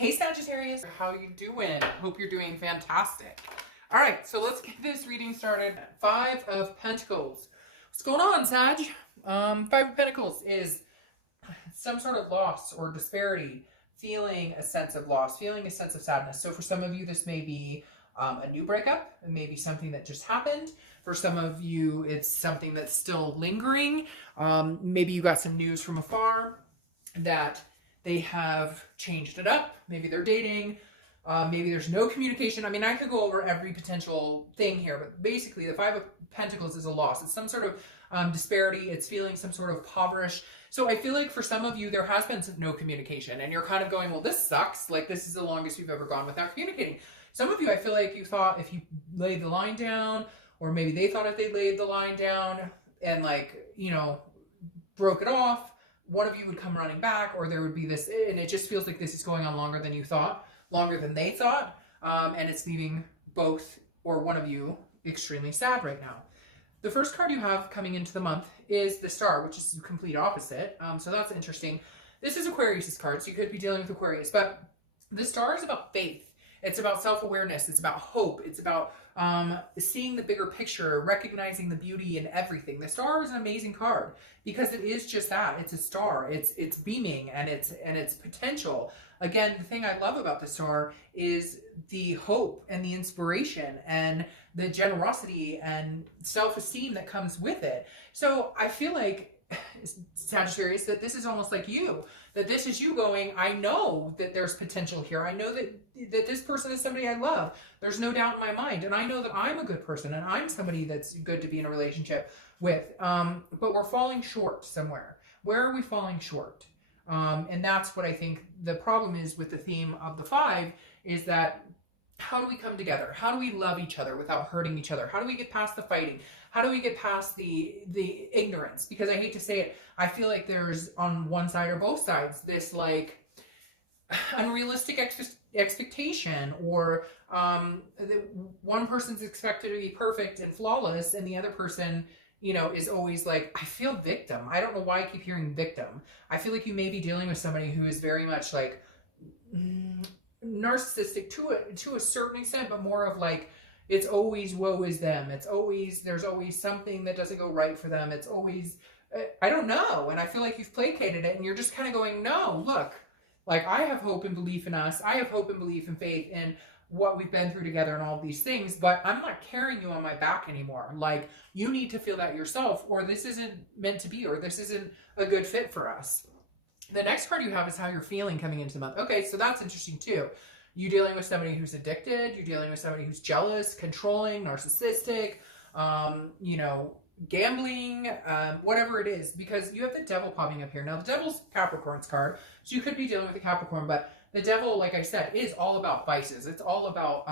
Hey Sagittarius, how you doing? Hope you're doing fantastic. All right, so let's get this reading started. Five of Pentacles. What's going on, Sag? Five of Pentacles is some sort of loss or disparity, feeling a sense of loss, feeling a sense of sadness. So for some of you, this may be a new breakup. It may be something that just happened. For some of you, it's something that's still lingering. Maybe you got some news from afar that they have changed it up. Maybe they're dating. Maybe there's no communication. I mean, I could go over every potential thing here, but basically the Five of Pentacles is a loss. It's some sort of disparity. It's feeling some sort of impoverished. So I feel like for some of you, there has been no communication and you're kind of going, well, this sucks. Like this is the longest we've ever gone without communicating. Some of you, I feel like you thought if you laid the line down, or maybe they thought if they laid the line down and broke it off, one of you would come running back, or there would be this, and it just feels like this is going on longer than you thought, longer than they thought, and it's leaving both or one of you extremely sad right now. The first card you have coming into the month is the Star, which is the complete opposite, so that's interesting. This is Aquarius's card, so you could be dealing with Aquarius, but the Star is about faith. It's about self-awareness. It's about hope. It's about seeing the bigger picture, recognizing the beauty in everything. The Star is an amazing card because it is just that. It's a star. It's beaming and it's potential. Again, the thing I love about the Star is the hope and the inspiration and the generosity and self-esteem that comes with it. So I feel like, Sagittarius, that this is almost like you, that this is you going, I know that there's potential here. I know that this person is somebody I love. There's no doubt in my mind. And I know that I'm a good person and I'm somebody that's good to be in a relationship with. But we're falling short somewhere. Where are we falling short? And that's what I think the problem is with the theme of the five, is that how do we come together? How do we love each other without hurting each other? How do we get past the fighting? How do we get past the ignorance? Because I hate to say it, I feel like there's on one side or both sides this like unrealistic expectation, or one person's expected to be perfect and flawless, and the other person, is always like, I feel victim. I don't know why I keep hearing victim. I feel like you may be dealing with somebody who is very much like narcissistic to a certain extent, but more of like, it's always woe is them. There's always something that doesn't go right for them. It's always, I don't know. And I feel like you've placated it and you're just kind of going, no, look, like I have hope and belief in us. I have hope and belief and faith in what we've been through together and all of these things, but I'm not carrying you on my back anymore. Like you need to feel that yourself, or this isn't meant to be, or this isn't a good fit for us. The next card you have is how you're feeling coming into the month. Okay, so that's interesting too. You dealing with somebody who's addicted, you're dealing with somebody who's jealous, controlling, narcissistic, gambling, whatever it is, because you have the Devil popping up here. Now, the Devil's Capricorn's card, so you could be dealing with a Capricorn, but the Devil, like I said, is all about vices. It's all about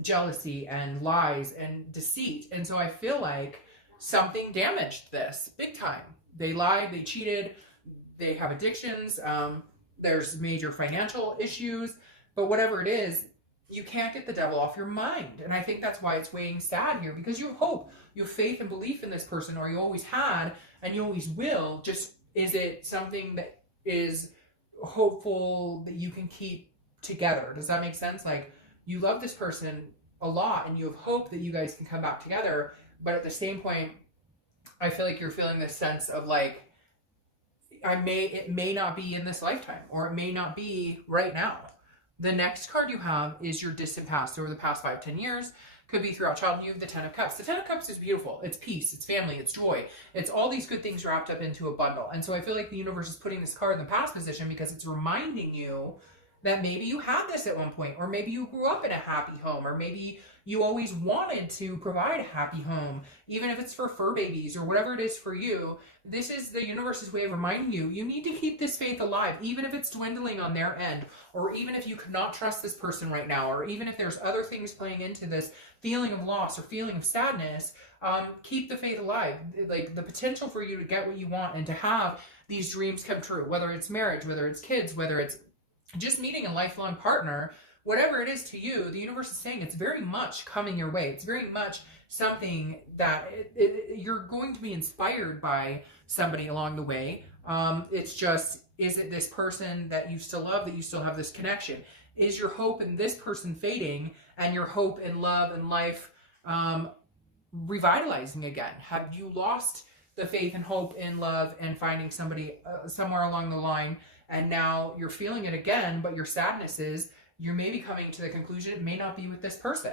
jealousy and lies and deceit. And so I feel like something damaged this big time. They lied, they cheated, they have addictions, there's major financial issues. But whatever it is, you can't get the Devil off your mind. And I think that's why it's weighing sad here, because you have hope, you have faith and belief in this person, or you always had, and you always will. Just, is it something that is hopeful that you can keep together? Does that make sense? Like, you love this person a lot and you have hope that you guys can come back together. But at the same point, I feel like you're feeling this sense of like, it may not be in this lifetime, or it may not be right now. The next card you have is your distant past, over the past 5-10 years. Could be throughout childhood. You have the Ten of Cups. The Ten of Cups is beautiful. It's peace, it's family, it's joy. It's all these good things wrapped up into a bundle. And so I feel like the universe is putting this card in the past position because it's reminding you that maybe you had this at one point, or maybe you grew up in a happy home, or maybe you always wanted to provide a happy home, even if it's for fur babies or whatever it is for you. This is the universe's way of reminding you, you need to keep this faith alive, even if it's dwindling on their end, or even if you cannot trust this person right now, or even if there's other things playing into this feeling of loss or feeling of sadness. Keep the faith alive. Like the potential for you to get what you want and to have these dreams come true, whether it's marriage, whether it's kids, whether it's just meeting a lifelong partner, whatever it is to you, the universe is saying it's very much coming your way. It's very much something that you're going to be inspired by somebody along the way. It's just, is it this person that you still love, that you still have this connection? Is your hope in this person fading and your hope in love and life revitalizing again? Have you lost the faith and hope in love and finding somebody somewhere along the line, and now you're feeling it again, but your sadness is you're maybe coming to the conclusion it may not be with this person?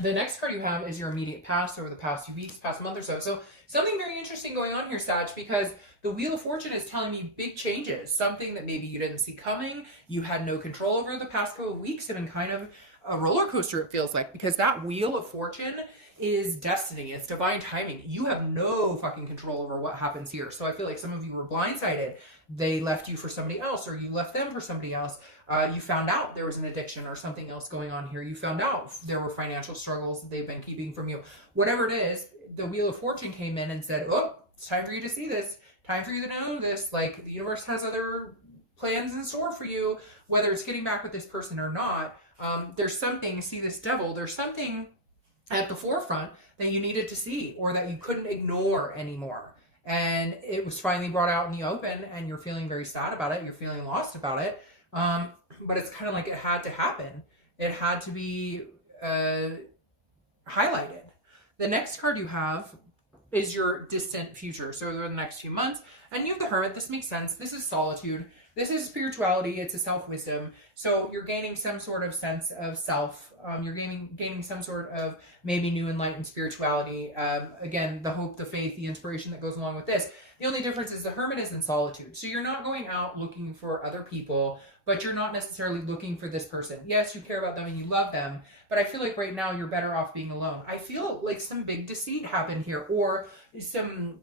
The next card you have is your immediate past, over the past few weeks, past month or so. So something very interesting going on here, Sag, because the Wheel of Fortune is telling me big changes, something that maybe you didn't see coming, you had no control over. The past couple of weeks have been kind of a roller coaster, it feels like, because that Wheel of Fortune is destiny, it's divine timing. You have no fucking control over what happens here. So I feel like some of you were blindsided. They left you for somebody else, or you left them for somebody else. You found out there was an addiction or something else going on here. You found out there were financial struggles that they've been keeping from you. Whatever it is, the Wheel of Fortune came in and said, oh, it's time for you to see this. Time for you to know this. Like, the universe has other plans in store for you, whether it's getting back with this person or not. There's something, see this Devil, there's something at the forefront that you needed to see, or that you couldn't ignore anymore. And it was finally brought out in the open, and you're feeling very sad about it. You're feeling lost about it. But it's kind of like it had to happen. It had to be highlighted. The next card you have is your distant future. So over the next few months, and you have the Hermit. This makes sense. This is solitude. This is spirituality. It's a self-wisdom. So you're gaining some sort of sense of self. You're gaining some sort of maybe new enlightened spirituality. Again, the hope, the faith, the inspiration that goes along with this. The only difference is the Hermit is in solitude. So you're not going out looking for other people, but you're not necessarily looking for this person. Yes, you care about them and you love them, but I feel like right now you're better off being alone. I feel like some big deceit happened here, or some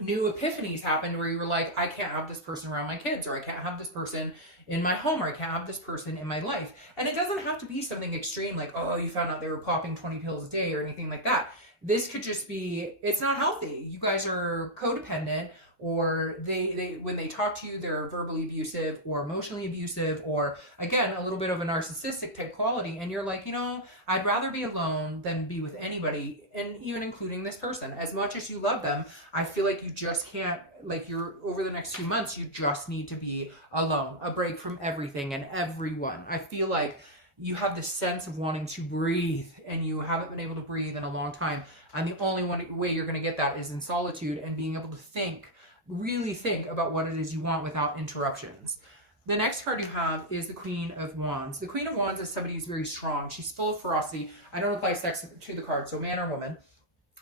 new epiphanies happened where you were like, I can't have this person around my kids, or I can't have this person in my home, or I can't have this person in my life. And it doesn't have to be something extreme like, oh, you found out they were popping 20 pills a day or anything like that. This could just be, it's not healthy. You guys are codependent, or they when they talk to you, they're verbally abusive or emotionally abusive, or again, a little bit of a narcissistic type quality. And you're like, you know, I'd rather be alone than be with anybody, and even including this person. As much as you love them, I feel like you just can't, like, you're over the next few months, you just need to be alone, a break from everything and everyone. I feel like you have this sense of wanting to breathe, and you haven't been able to breathe in a long time. And the only way you're going to get that is in solitude, and being able to think, really think about what it is you want without interruptions. The next card you have is the Queen of Wands. The Queen of Wands is somebody who's very strong. She's full of ferocity. I don't apply sex to the card, so man or woman.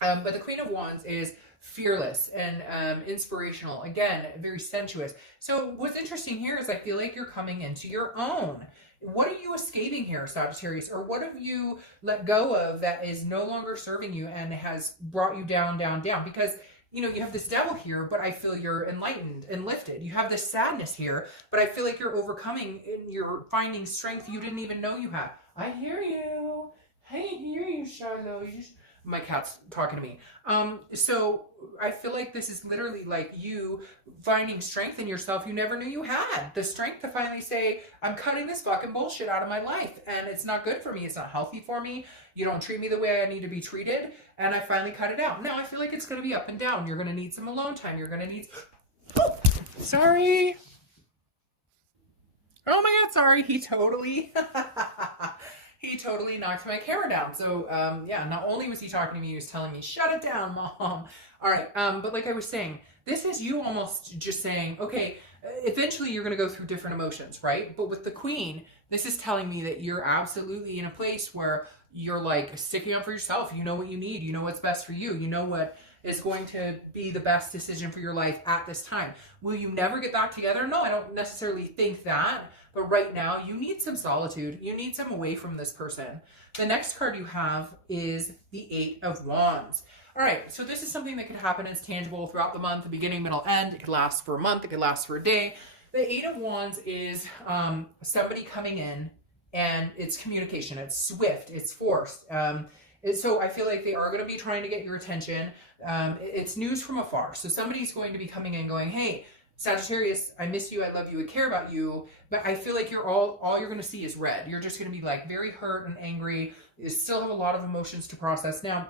But the Queen of Wands is fearless and inspirational. Again, very sensuous. So what's interesting here is I feel like you're coming into your own. What are you escaping here, Sagittarius? Or what have you let go of that is no longer serving you and has brought you down, down, down? Because, you know, you have this Devil here, but I feel you're enlightened and lifted. You have this sadness here, but I feel like you're overcoming and you're finding strength you didn't even know you had. I hear you. I hear you, Shiloh. My cat's talking to me. So I feel like this is literally like you finding strength in yourself you never knew you had. The strength to finally say, I'm cutting this fucking bullshit out of my life, and it's not good for me. It's not healthy for me. You don't treat me the way I need to be treated. And I finally cut it out. Now I feel like it's going to be up and down. You're going to need some alone time. You're going to need... Oh, sorry. Oh my God, sorry. He totally knocked my camera down. So, yeah, not only was he talking to me, he was telling me, shut it down, Mom. All right. But like I was saying, this is you almost just saying, okay, eventually you're going to go through different emotions, right? But with the Queen, this is telling me that you're absolutely in a place where you're like sticking up for yourself. You know what you need. You know what's best for you. You know what is going to be the best decision for your life at this time. Will you never get back together? No, I don't necessarily think that. But right now, you need some solitude. You need some away from this person. The next card you have is the Eight of Wands. All right, so this is something that could happen as tangible throughout the month, the beginning, middle, end. It could last for a month. It could last for a day. The Eight of Wands is somebody coming in, and it's communication. It's swift. It's forced. So I feel like they are going to be trying to get your attention. It's news from afar. So somebody's going to be coming in going, hey, Sagittarius, I miss you, I love you, I care about you, but I feel like you're all you're going to see is red. You're just going to be like very hurt and angry. You still have a lot of emotions to process. Now,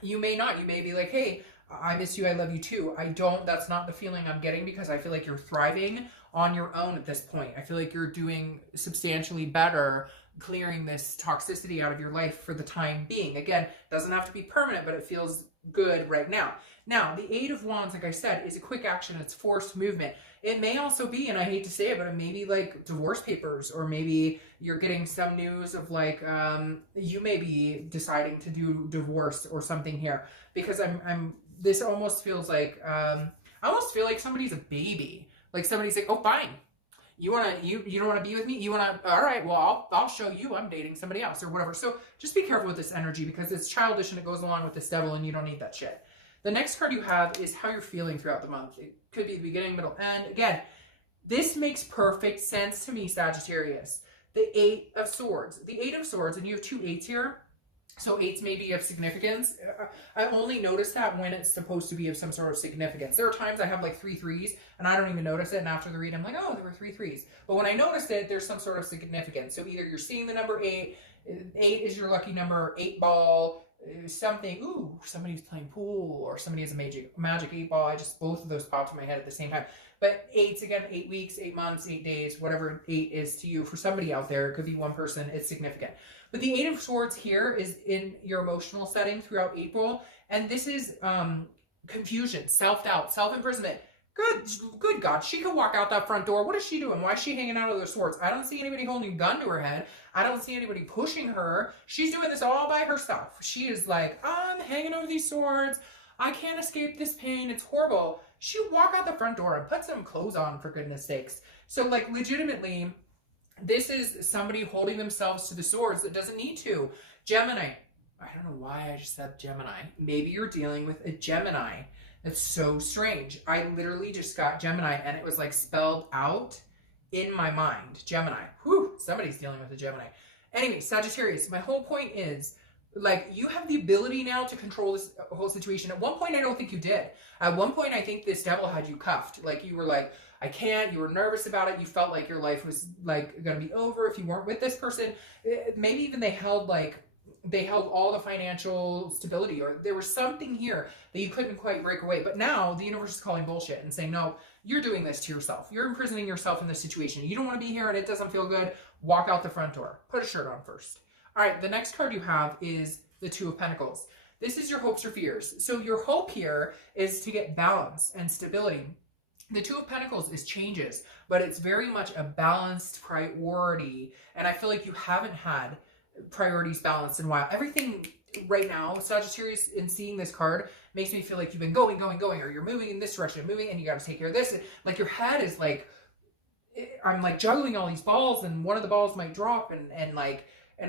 you may not. You may be like, hey, I miss you, I love you too. That's not the feeling I'm getting, because I feel like you're thriving on your own at this point. I feel like you're doing substantially better clearing this toxicity out of your life for the time being. Again, doesn't have to be permanent, but it feels good right now. Now, the Eight of Wands, like I said, is a quick action. It's forced movement. It may also be, and I hate to say it, but it may be like divorce papers, or maybe you're getting some news of like, you may be deciding to do divorce or something here, because this almost feels like, I almost feel like somebody's a baby. Like somebody's like, oh, fine. You don't want to be with me? You want to, all right, well, I'll show you I'm dating somebody else or whatever. So just be careful with this energy, because it's childish and it goes along with this devil, and you don't need that shit. The next card you have is how you're feeling throughout the month. It could be the beginning, middle, end. Again, this makes perfect sense to me, Sagittarius. The Eight of Swords. The Eight of Swords, and you have two eights here. So eights may be of significance. I only notice that when it's supposed to be of some sort of significance. There are times I have like 3 threes and I don't even notice it. And after the read, I'm like, oh, there were 3 threes. But when I notice it, there's some sort of significance. So either you're seeing the number 8, 8 is your lucky number, 8 ball, something. Ooh, somebody's playing pool, or somebody has a magic 8 ball. Both of those popped in my head at the same time. But 8's again, 8 weeks, 8 months, 8 days, whatever 8 is to you. For somebody out there, it could be one person, it's significant. But the Eight of Swords here is in your emotional setting throughout April. And this is confusion, self-doubt, self-imprisonment. Good God, she could walk out that front door. What is she doing? Why is she hanging out of those swords? I don't see anybody holding a gun to her head. I don't see anybody pushing her. She's doing this all by herself. She is like, I'm hanging over these swords. I can't escape this pain. It's horrible. She would walk out the front door and put some clothes on, for goodness sakes. So like legitimately, this is somebody holding themselves to the swords that doesn't need to. Gemini. I don't know why I just said Gemini. Maybe you're dealing with a Gemini. That's so strange. I literally just got Gemini and it was like spelled out in my mind. Gemini. Whew, somebody's dealing with a Gemini. Anyway, Sagittarius, my whole point is, like, you have the ability now to control this whole situation. At one point, I don't think you did. At one point, I think this devil had you cuffed. Like, you were like, I can't. You were nervous about it. You felt like your life was, like, going to be over if you weren't with this person. Maybe even they held all the financial stability, or there was something here that you couldn't quite break away. But now the universe is calling bullshit and saying, no, you're doing this to yourself. You're imprisoning yourself in this situation. You don't want to be here and it doesn't feel good. Walk out the front door. Put a shirt on first. All right, the next card you have is the Two of Pentacles. This is your hopes or fears. So your hope here is to get balance and stability. The Two of Pentacles is changes, but it's very much a balanced priority. And I feel like you haven't had priorities balanced in a while. Everything right now, Sagittarius, in seeing this card, makes me feel like you've been going, or you're moving in this direction, and you got to take care of this. Like your head is like, I'm like juggling all these balls, and one of the balls might drop, and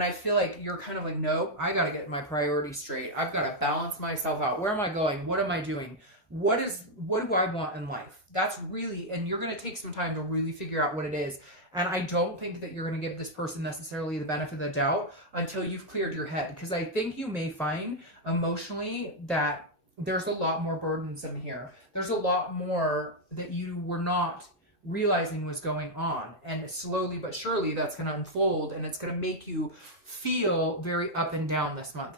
I feel like you're kind of like, no, I got to get my priorities straight. I've got to balance myself out. Where am I going? What am I doing? What do I want in life? That's really, and you're going to take some time to really figure out what it is. And I don't think that you're going to give this person necessarily the benefit of the doubt until you've cleared your head. Because I think you may find emotionally that there's a lot more burdensome here. There's a lot more that you were not realizing was going on, and slowly but surely that's going to unfold, and it's going to make you feel very up and down this month.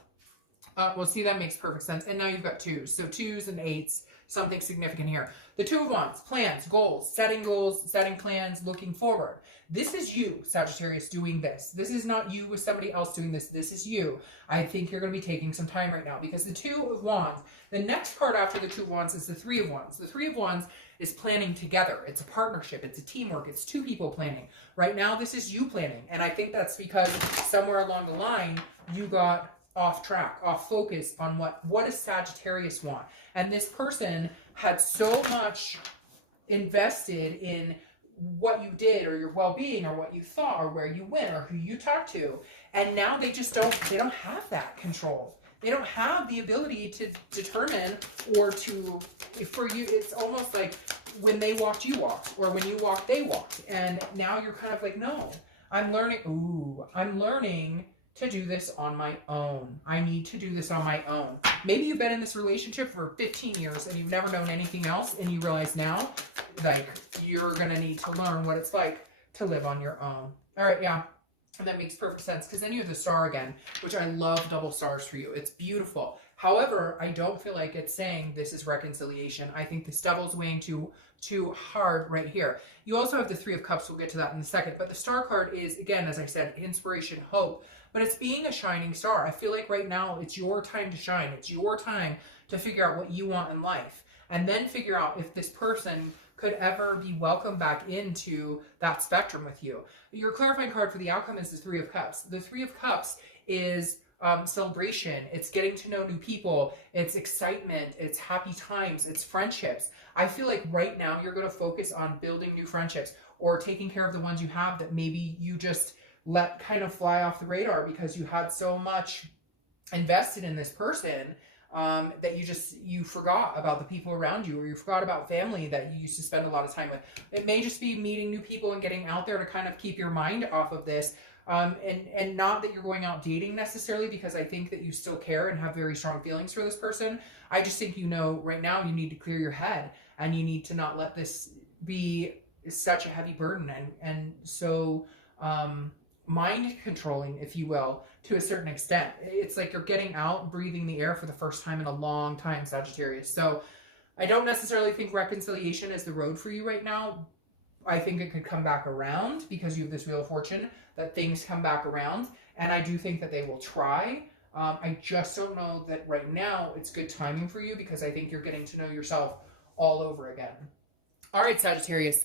Well, see, that makes perfect sense. And now you've got twos. So twos and eights, something significant here. The Two of Wands, plans, goals, setting plans, looking forward. This is you, Sagittarius, doing this. This is not you with somebody else doing this. This is you. I think you're going to be taking some time right now, because the Two of Wands, the next card after the Two of Wands is the Three of Wands. The Three of Wands is planning together. It's a partnership. It's a teamwork. It's two people planning. Right now, this is you planning. And I think that's because somewhere along the line, you got off track, off focus on what does Sagittarius want. And this person had so much invested in what you did, or your well-being, or what you thought, or where you went, or who you talked to. And now they just don't have that control. They don't have the ability to determine, or to, for you, it's almost like when they walked, you walked, or when you walked, they walked. And now you're kind of like, no, I'm learning to do this on my own. I need to do this on my own. Maybe you've been in this relationship for 15 years and you've never known anything else, and you realize now, like, you're gonna need to learn what it's like to live on your own. All right, yeah. And that makes perfect sense because then you have the star again, which I love double stars for you. It's beautiful. However, I don't feel like it's saying this is reconciliation. I think this devil's weighing too hard right here. You also have the Three of Cups. We'll get to that in a second. But the star card is, again, as I said, inspiration, hope. But it's being a shining star. I feel like right now it's your time to shine. It's your time to figure out what you want in life. And then figure out if this person could ever be welcomed back into that spectrum with you. Your clarifying card for the outcome is the Three of Cups. The Three of Cups is celebration. It's getting to know new people. It's excitement. It's happy times. It's friendships. I feel like right now you're going to focus on building new friendships or taking care of the ones you have that maybe you just let kind of fly off the radar because you had so much invested in this person that you forgot about the people around you, or you forgot about family that you used to spend a lot of time with. It may just be meeting new people and getting out there to kind of keep your mind off of this. And not that you're going out dating necessarily, because I think that you still care and have very strong feelings for this person. I just think, you know, right now you need to clear your head and you need to not let this be such a heavy burden and so mind controlling, if you will, to a certain extent. It's like you're getting out, breathing the air for the first time in a long time, Sagittarius. So I don't necessarily think reconciliation is the road for you right now. I think it could come back around because you have this Wheel of Fortune, that things come back around. And I do think that they will try. I just don't know that right now it's good timing for you because I think you're getting to know yourself all over again. All right, Sagittarius.